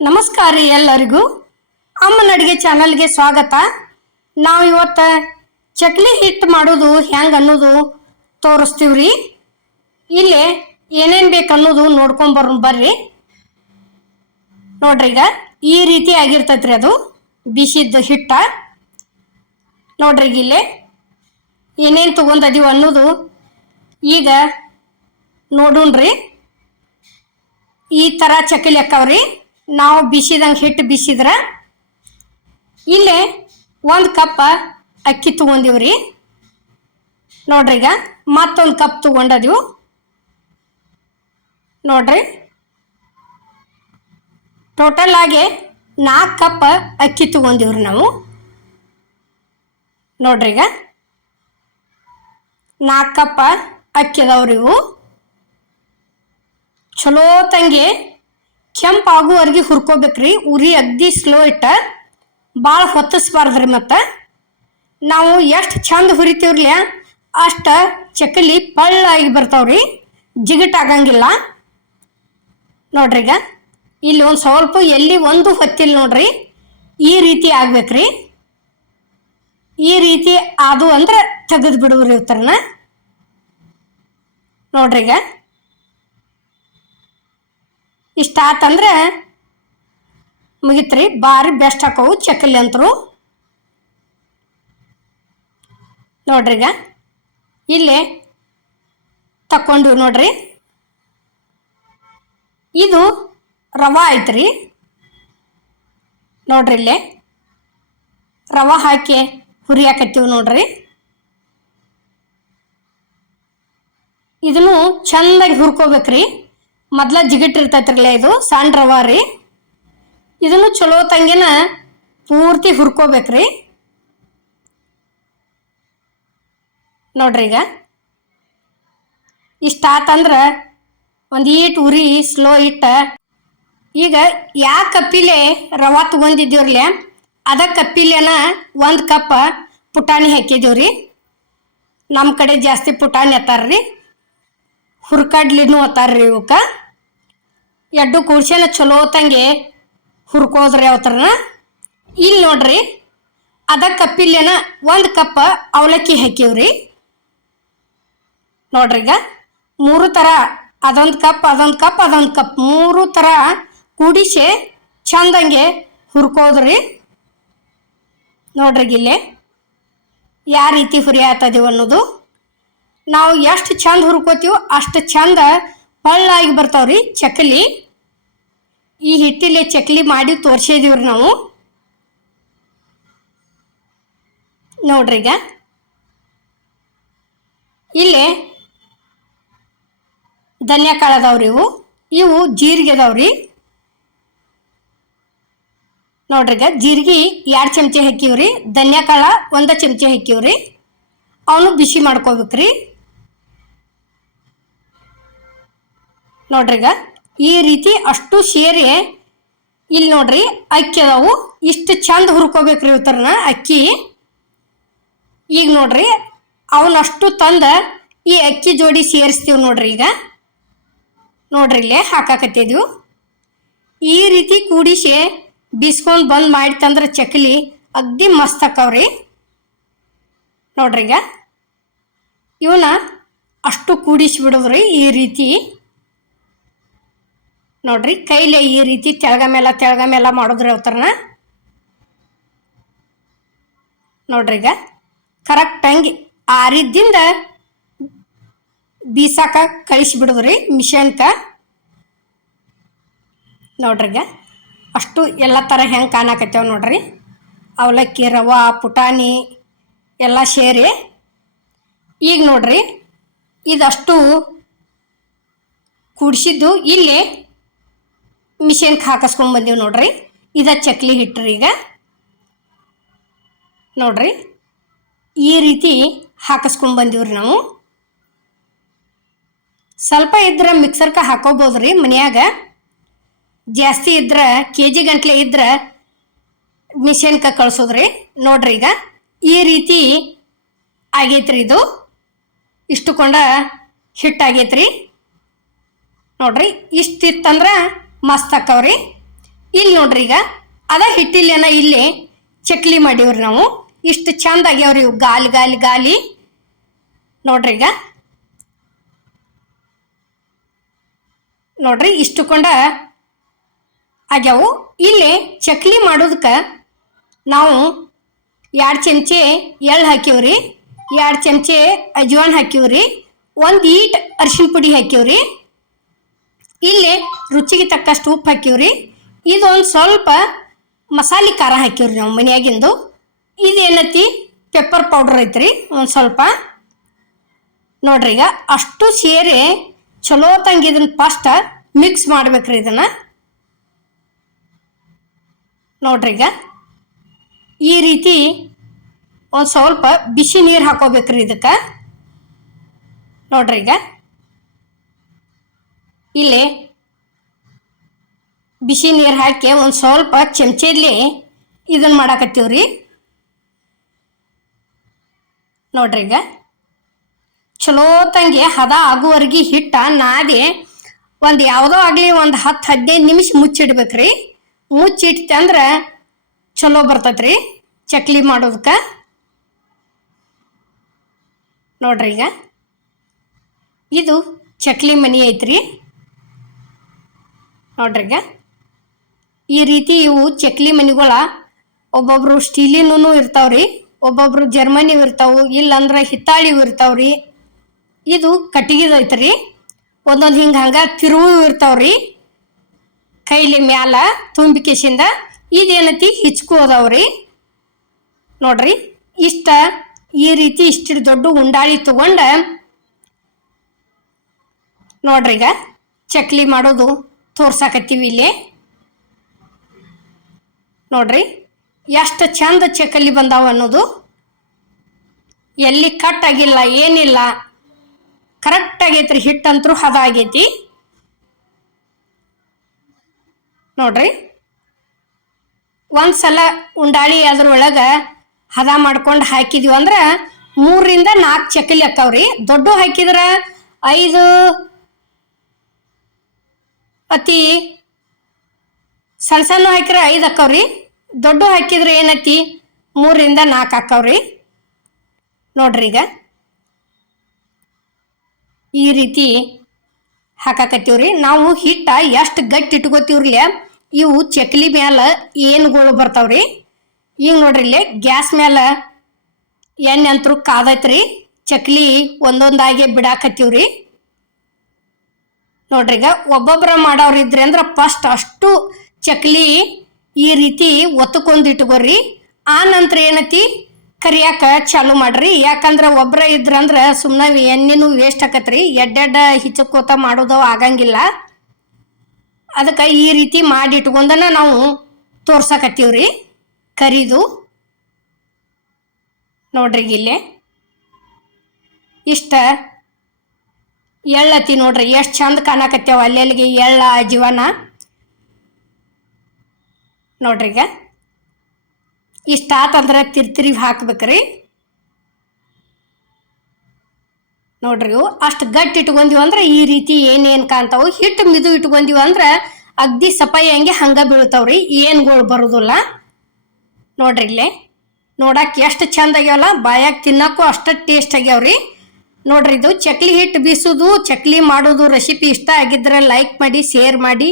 ನಮಸ್ಕಾರ ರೀ ಎಲ್ಲರಿಗೂ. ಅಮ್ಮನ ಅಡುಗೆ ಚಾನಲ್ಗೆ ಸ್ವಾಗತ. ನಾವು ಇವತ್ತು ಚಕ್ಲಿ ಹಿಟ್ಟು ಮಾಡೋದು ಹೆಂಗೆ ಅನ್ನೋದು ತೋರಿಸ್ತೀವಿ ರೀ ಇಲ್ಲಿ ಏನೇನು ಬೇಕು ಅನ್ನೋದು ನೋಡ್ಕೊಂಬರ್ ಬರ್ರಿ. ನೋಡ್ರಿ ಈಗ ಈ ರೀತಿ ಆಗಿರ್ತೈತ್ರಿ ಅದು. ಬಿಸಿದ ಹಿಟ್ಟ. ನೋಡ್ರಿ ಇಲ್ಲಿ ಏನೇನು ತೊಗೊಂಡದೀವಿ ಅನ್ನೋದು ಈಗ ನೋಡೋಣ್ರಿ ಈ ಥರ ಚಕ್ಲಿ ಅಕ್ಕವ್ರಿ ನಾವು ಬಿಸಿದಂಗೆ ಹಿಟ್ಟು ಬಿಸಿದ್ರೆ ಇಲ್ಲಿ ಒಂದು ಕಪ್ ಅಕ್ಕಿ ತೊಗೊಂಡಿವ್ರಿ. ನೋಡ್ರಿ ಈಗ ಮತ್ತೊಂದು ಕಪ್ ತೊಗೊಂಡದಿವು. ನೋಡ್ರಿ. ಟೋಟಲ್ ಆಗಿ ನಾಲ್ಕು ಕಪ್ ಅಕ್ಕಿ ತೊಗೊಂಡಿವ್ರಿ ನಾವು. ನೋಡ್ರಿ ಈಗ. ನಾಲ್ಕು ಕಪ್ ಅಕ್ಕಿ ಇವು. ಚಲೋ ತಂಗಿ ಕೆಂಪಾಗುವರೆಗೆ ಹುರ್ಕೋಬೇಕ್ರಿ. ಉರಿ ಅಗ್ದಿ ಸ್ಲೋ ಇಟ್ಟ ಭಾಳ ಹೊತ್ತಿಸ್ಬಾರ್ದ್ರಿ ಮತ್ತು. ನಾವು ಎಷ್ಟು ಚಂದ ಹುರಿತೀವ್ರಲ್ಲ ಅಷ್ಟು ಚಕ್ಕಲಿ ಪಳ್ಳಾಗಿ ಬರ್ತಾವ್ರಿ. ಜಿಗಟ್ ಆಗಂಗಿಲ್ಲ. ನೋಡ್ರಿ ಈಗ ಇಲ್ಲಿ ಒಂದು ಸ್ವಲ್ಪ ಎಲ್ಲಿ ಒಂದು ಹೊತ್ತಿಲ್ಲ ನೋಡ್ರಿ, ಈ ರೀತಿ ಆಗ್ಬೇಕ್ರಿ. ಈ ರೀತಿ ಅದು ಅಂದ್ರೆ ತೆಗೆದು ಬಿಡುವ್ರಿ ಉತ್ತರನ. ನೋಡ್ರಿ ಈಗ ಇಷ್ಟ ಆತಂದ್ರೆ ಮುಗಿತ್ರಿ. ಭಾರಿ ಬೆಸ್ಟ್ ಹಾಕೋವು ಚಕ್ಕಲಿ ಅಂತರು. ನೋಡ್ರಿ ಈಗ. ಇಲ್ಲಿ ತಕ್ಕೊಂಡು ನೋಡ್ರಿ. ಇದು ರವಾ ಐತ್ರಿ. ನೋಡ್ರಿ ಇಲ್ಲಿ. ರವಾ ಹಾಕಿ ಹುರಿಯಾಕತ್ತೀವಿ ನೋಡ್ರಿ. ಇದನ್ನು ಚೆಂದಾಗಿ ಹುರ್ಕೋಬೇಕ್ರಿ. ಮೊದ್ಲ ಜಿಗಿಟ್ ಇರ್ತೈತ್ರಲ್ಲ ಇದು, ಸಣ್ಣ ರವಾ ರೀ. ಇದನ್ನು ಚಲೋ ತಂಗಿನ ಪೂರ್ತಿ ಹುರ್ಕೋಬೇಕ್ರಿ. ನೋಡ್ರಿ ಈಗ. ಇಷ್ಟ ಆತಂದ್ರೆ ಒಂದು ಈಟ್ ಉರಿ ಸ್ಲೋ ಇಟ್ಟ. ಈಗ ಯಾ ಕಪ್ಪಿಲೆ ರವಾ ತಗೊಂಡಿದ್ದೀವ್ರಲೆ, ಅದ ಕಪ್ಪಿಲೆನ ಒಂದು ಕಪ್ ಪುಟಾಣಿ ಹಾಕಿದೀವ್ರಿ ನಮ್ಮ ಕಡೆ ಜಾಸ್ತಿ ಪುಟಾಣಿ ಅತ್ತಾರ್ರಿ ಹುರ್ಕಡ್ಲಿನೂ ಅತ್ತಾರ್ರಿ ಇವಕ್ಕೆ ಎಡ್ಡು ಕೂಡ್ಸೆಲ್ಲ ಚಲೋ ತಂಗೆ ಹುರ್ಕೋದ್ರಿ ಅವತ್ರನ. ಇಲ್ಲಿ ನೋಡ್ರಿ, ಅದ ಕಪ್ಪಿಲ್ಲೇನ ಒಂದು ಕಪ್ ಅವಲಕ್ಕಿ ಹಾಕಿವ್ರಿ ನೋಡ್ರಿ ಈಗ, ಮೂರು ಥರ ಅದೊಂದು ಕಪ್ ಅದೊಂದು ಕಪ್ ಅದೊಂದು ಕಪ್, ಮೂರು ಥರ ಕೂಡಿಸಿ ಚಂದಂಗೆ ಹುರ್ಕೋದ್ರಿ. ನೋಡ್ರಿ ಇಲ್ಲಿ ಯಾವ ರೀತಿ ಹುರಿ ಆತದೀವಿ ಅನ್ನೋದು. ನಾವು ಎಷ್ಟು ಚಂದ ಹುರ್ಕೋತೀವೋ ಅಷ್ಟು ಚಂದ ಪಳ್ಳಾಗಿ ಬರ್ತಾವ್ರಿ ಚಕ್ಲಿ. ಈ ಹಿಟ್ಟಿಲೆ ಚಕ್ಲಿ ಮಾಡಿ ತೋರ್ಸಿದೀವ್ರಿ ನಾವು. ನೋಡ್ರಿ ಈಗ. ಇಲ್ಲಿ ಧನ್ಯ ಕಾಳು ಅದಾವ್ರಿ ಇವು. ಇವು ಜೀರಿಗೆ ಅದಾವ್ರಿ. ನೋಡ್ರಿ ಈಗ ಜೀರಿಗೆ ಎರಡು ಚಮಚೆ ಹಾಕಿವ್ರಿ. ಧನ್ಯ ಕಾಳ ಒಂದು ಚಮಚೆ ಹಾಕಿವ್ರಿ. ಅವನು ಬಿಸಿ ಮಾಡ್ಕೋಬೇಕ್ರಿ. ನೋಡ್ರಿ ಈಗ ಈ ರೀತಿ ಅಷ್ಟು ಸೇರಿ ಇಲ್ಲಿ ನೋಡ್ರಿ ಅಕ್ಕಿ ಅದಾವು. ಇಷ್ಟು ಚಂದ ಹುರ್ಕೋಬೇಕ್ರಿ ಇವತ್ತರನ ಅಕ್ಕಿ. ಈಗ ನೋಡ್ರಿ ಅವನಷ್ಟು ತಂದ ಈ ಅಕ್ಕಿ ಜೋಡಿ ಸೇರಿಸ್ತೀವಿ ನೋಡ್ರಿ ಈಗ. ನೋಡ್ರಿ ಇಲ್ಲೇ ಹಾಕಾಕತ್ತಿದ್ವು. ಈ ರೀತಿ ಕೂಡಿಸಿ ಬಿಸ್ಕೊಂಡು ಬಂದ್ ಮಾಡಿ ತಂದ್ರೆ ಚಕ್ಲಿ ಅಗ್ದಿ ಮಸ್ತ್ ಹಾಕವ್ರಿ ನೋಡ್ರಿ ಈಗ ಇವನ್ನ ಅಷ್ಟು ಕೂಡಿಸಿ ಬಿಡೋದ್ರಿ ಈ ರೀತಿ. ನೋಡ್ರಿ, ಕೈಲೇ ಈ ರೀತಿ ತೆಳಗ ಮೇಲ ತೆಳಗ ಮೇಲ ಮಾಡಿದ್ರಿ ಅವತರನ. ನೋಡ್ರಿ ಈಗ ಕರೆಕ್ಟ್ ಕರೆಕ್ಟಂಗಿ ಆರಿದ್ದಿಂದ ಬೀಸಾಕ ಕಳಿಸಿ ಬಿಡುದ್ರಿ ಮಿಷನ್ಕ ನೋಡ್ರಿ ಈಗ, ಅಷ್ಟು ಎಲ್ಲ ಥರ ಹೆಂಗೆ ಕಾಣಕತ್ತೇವೆ ನೋಡ್ರಿ. ಅವಲಕ್ಕಿ, ರವ, ಪುಟಾಣಿ ಎಲ್ಲ ಸೇರಿ. ಈಗ ನೋಡ್ರಿ, ಇದಷ್ಟು ಕೂಡಿಸಿದ್ದು ಇಲ್ಲಿ ಮಿಷನ್ಗೆ ಹಾಕಿಸ್ಕೊಂಡ್ ಬಂದೀವಿ ನೋಡ್ರಿ. ಇದ ಚಕ್ಲಿ ಹಿಟ್ರಿ ಈಗ. ನೋಡ್ರಿ. ಈ ರೀತಿ ಹಾಕಿಸ್ಕೊಂಡ್ ಬಂದೀವ್ರಿ ನಾವು. ಸ್ವಲ್ಪ ಇದ್ರೆ ಮಿಕ್ಸರ್ಕ ಹಾಕೋಬೋದ್ರಿ ಮನ್ಯಾಗ. ಜಾಸ್ತಿ ಇದ್ರೆ ಕೆ ಜಿ ಗಂಟ್ಲೆ ಇದ್ರೆ ಮಿಷನ್ಕ ಕಳ್ಸೋದ್ರಿ. ನೋಡ್ರಿ ಈಗ. ಈ ರೀತಿ ಆಗೈತ್ರಿ ಇದು. ಇಷ್ಟು ಕೊಂಡ ಹಿಟ್ಟಾಗೈತ್ರಿ ನೋಡ್ರಿ. ಇಷ್ಟಿತ್ತಂದ್ರೆ ಮಸ್ತ್ ಆಕವ್ರಿ ಇಲ್ಲಿ ನೋಡ್ರಿ ಈಗ, ಅದ ಹಿಟ್ಟಿಲ್ಲೇನ ಇಲ್ಲಿ ಚಕ್ಲಿ ಮಾಡೀವ್ರಿ ನಾವು. ಇಷ್ಟು ಚಂದ ಆಗ್ಯಾವ್ರಿ ಇವು ಗಾಲಿ ಗಾಲಿ ಗಾಲಿ. ನೋಡ್ರಿ ಈಗ. ನೋಡ್ರಿ ಇಷ್ಟು ಕೊಂಡ ಆಗ್ಯಾವು. ಇಲ್ಲಿ ಚಕ್ಲಿ ಮಾಡೋದಕ್ಕೆ ನಾವು ಎರಡು ಚಮಚೆ ಎಳ್ಳು ಹಾಕಿವ್ರಿ. ಎರಡು ಚಮಚೆ ಅಜ್ವಾನ್ ಹಾಕಿವ್ರಿ. ಒಂದು ಈಟ್ ಅರಿಶಿನ ಪುಡಿ ಹಾಕಿವ್ರಿ. ಇಲ್ಲಿ ರುಚಿಗೆ ತಕ್ಕಷ್ಟು ಉಪ್ಪು ಹಾಕಿವ್ರಿ ಇದೊಂದು ಸ್ವಲ್ಪ ಮಸಾಲೆ ಖಾರ ಹಾಕಿವ್ರಿ ನಾವು ಮನ್ಯಾಗಿಂದು. ಇದೇನತಿ ಪೆಪ್ಪರ್ ಪೌಡ್ರ್ ಐತ್ರಿ, ಒಂದು ಸ್ವಲ್ಪ. ನೋಡ್ರಿ ಈಗ ಅಷ್ಟು ಸೇರಿ ಚಲೋ ತಂಗ ಫಸ್ಟ್ ಮಿಕ್ಸ್ ಮಾಡ್ಬೇಕ್ರಿ ಇದನ್ನ. ನೋಡ್ರಿ ಈಗ ಈ ರೀತಿ ಒಂದು ಸ್ವಲ್ಪ ಬಿಸಿ ನೀರು ಹಾಕೋಬೇಕ್ರಿ ಇದಕ್ಕೆ. ನೋಡ್ರಿ ಈಗ ಇಲ್ಲಿ ಬಿಸಿ ನೀರು ಹಾಕಿ ಒಂದು ಸ್ವಲ್ಪ ಚಮಚೆಯಲ್ಲಿ ಇದನ್ನು ಮಾಡಾಕತ್ತೀವ್ರಿ. ನೋಡ್ರಿ ಈಗ. ಚಲೋ ತಂಗಿ ಹದ ಆಗುವರೆಗೆ ಹಿಟ್ಟ ನಾದಿ ಒಂದು ಯಾವುದೋ ಆಗಲಿ ಒಂದು ಹತ್ತು ಹದಿನೈದು ನಿಮಿಷ ಮುಚ್ಚಿಡ್ಬೇಕ್ರಿ. ಮುಚ್ಚಿಟ್ಟೆ ಅಂದ್ರೆ ಚಲೋ ಬರ್ತೈತ್ರಿ ಚಕ್ಲಿ ಮಾಡೋದಕ್ಕೆ ನೋಡ್ರಿ ಈಗ. ಇದು ಚಕ್ಲಿ ಮನಿ ಐತ್ರಿ. ನೋಡ್ರಿ ಈಗ ಈ ರೀತಿ ಇವು ಚಕ್ಲಿ ಮನಿಗಳ ಒಬ್ಬೊಬ್ರು ಸ್ಟೀಲಿನೂ ಇರ್ತಾವ್ರಿ, ಒಬ್ಬೊಬ್ರು ಜರ್ಮನಿ ಇರ್ತಾವು, ಇಲ್ಲಂದ್ರೆ ಹಿತ್ತಾಳಿವು ಇರ್ತಾವ್ರಿ. ಇದು ಕಟ್ಟಿಗೆದು ಐತ್ರಿ, ಒಂದೊಂದು ಹಿಂಗೆ ಹಂಗ ತಿರುವು ಇರ್ತಾವ್ರಿ. ಕೈಲಿ ಮ್ಯಾಲ ತುಂಬಿಕೆಸಿಂದ ಇದೇನತಿ ಹಿಚ್ಕು ಅದಾವ್ರಿ. ನೋಡ್ರಿ, ಇಷ್ಟ ಈ ರೀತಿ ಇಷ್ಟು ದೊಡ್ಡ ಉಂಡಾಳಿ ತಗೊಂಡ ನೋಡ್ರಿ ಈಗ ಚಕ್ಲಿ ಮಾಡೋದು ತೋರ್ಸಾಕತ್ತೀವಿ ಇಲ್ಲಿ. ನೋಡ್ರಿ, ಎಷ್ಟು ಚಂದ ಚಕ್ಕಲಿ ಬಂದಾವ ಅನ್ನೋದು. ಎಲ್ಲಿ ಕಟ್ ಆಗಿಲ್ಲ, ಏನಿಲ್ಲ. ಕರೆಕ್ಟ್ ಆಗೈತ್ರಿ ಹಿಟ್ಟಂತರೂ ಹದ ಆಗೈತಿ ನೋಡ್ರಿ, ಒಂದ್ಸಲ ಉಂಡಾಳಿ ಅದ್ರೊಳಗೆ ಹದ ಮಾಡ್ಕೊಂಡು ಹಾಕಿದ್ವಿ ಅಂದ್ರೆ ಮೂರರಿಂದ ನಾಲ್ಕು ಚಕ್ಕಲಿ ಅಕ್ಕಾವ್ರಿ. ದೊಡ್ಡ ಹಾಕಿದ್ರೆ ಐದು ಅತಿ ಸಣ್ಣ ಸಣ್ಣ ಹಾಕಿದ್ರೆ ಐದು ಹಾಕವ್ರಿ. ದೊಡ್ಡ ಹಾಕಿದ್ರೆ ಏನತಿ ಮೂರರಿಂದ ನಾಲ್ಕು ಹಾಕವ್ರಿ. ನೋಡ್ರಿ ಈಗ. ಈ ರೀತಿ ಹಾಕಾಕತ್ತೀವ್ರಿ ನಾವು ಹಿಟ್ಟ ಎಷ್ಟು ಗಟ್ಟಿ ಇಟ್ಕೋತೀವ್ರಿ ಇವು ಚಕ್ಲಿ ಮ್ಯಾಲ ಏನುಗಳು ಬರ್ತಾವ್ರಿ. ಈಗ ನೋಡ್ರಿ ಗ್ಯಾಸ್ ಮ್ಯಾಲ ಎಣ್ಣೆ ಅಂತರೂ ಕಾದೈತ್ರಿ. ಚಕ್ಲಿ ಒಂದೊಂದಾಗಿ ಬಿಡಾಕತ್ತೀವ್ರಿ. ನೋಡ್ರಿ ಈಗ ಒಬ್ಬೊಬ್ಬರ ಮಾಡೋರು ಇದ್ರಿ ಅಂದ್ರೆ ಫಸ್ಟ್ ಅಷ್ಟು ಚಕ್ಲಿ ಈ ರೀತಿ ಒತ್ತುಕೊಂಡು ಇಟ್ಕೋರಿ ಆ ನಂತರ ಏನತಿ? ಕರಿಯಾಕ ಚಾಲು ಮಾಡ್ರಿ. ಯಾಕಂದ್ರೆ ಒಬ್ಬರ ಇದ್ರಂದ್ರೆ ಸುಮ್ಮನೆ ಎಣ್ಣೆನೂ ವೇಸ್ಟ್ ಆಕತ್ರಿ. ಎಡ್ಡೆಡ್ಡ ಹಿಚ್ಚಕೋತ ಮಾಡೋದು ಆಗಂಗಿಲ್ಲ. ಅದಕ್ಕೆ ಈ ರೀತಿ ಮಾಡಿ ಇಟ್ಕೊಂಡನ ನಾವು ತೋರ್ಸಕತ್ತೀವ್ರಿ. ಕರಿದು. ನೋಡ್ರಿ ಇಲ್ಲಿ. ಇಷ್ಟ. ಎಳ್ಳತಿ ನೋಡ್ರಿ, ಎಷ್ಟು ಚಂದ ಕಾಣಕತ್ತೇವ ಅಲ್ಲೆಲ್ಲಿಗೆ ಎಳ್ಳ ಜೀವನ? ನೋಡ್ರಿ ಈಗ. ಇಷ್ಟ ಆತಂದ್ರೆ ತಿರ್ತಿರಿ ಹಾಕ್ಬೇಕ್ರಿ. ನೋಡ್ರಿ ಇವು, ಅಷ್ಟು ಗಟ್ಟಿ ಇಟ್ಕೊಂದಿವಿ ಅಂದ್ರೆ ಈ ರೀತಿ ಏನೇನು ಕಾಣ್ತಾವು? ಹಿಟ್ಟು ಮಿದು ಇಟ್ಕೊಂದಿವಿ ಅಂದ್ರೆ ಅಗ್ದಿ ಸಪಾಯಿ ಹಂಗೆ ಹಂಗ ಬೀಳ್ತಾವ್ರಿ, ಏನುಗಳು ಬರೋದಿಲ್ಲ. ನೋಡ್ರಿ ಇಲ್ಲಿ ನೋಡಕ್ಕೆ ಎಷ್ಟು ಚಂದ ಆಗ್ಯಾವಲ್ಲ, ಬಾಯಾಗ ತಿನ್ನಕ್ಕೂ ಅಷ್ಟು ಟೇಸ್ಟ್ ಆಗ್ಯಾವ್ರಿ. ನೋಡ್ರಿ ಇದು ಚಕ್ಲಿ ಹಿಟ್ಟು ಬೀಸೋದು ಚಕ್ಲಿ ಮಾಡೋದು ರೆಸಿಪಿ ಇಷ್ಟ ಆಗಿದ್ರೆ ಲೈಕ್ ಮಾಡಿ ಶೇರ್ ಮಾಡಿ.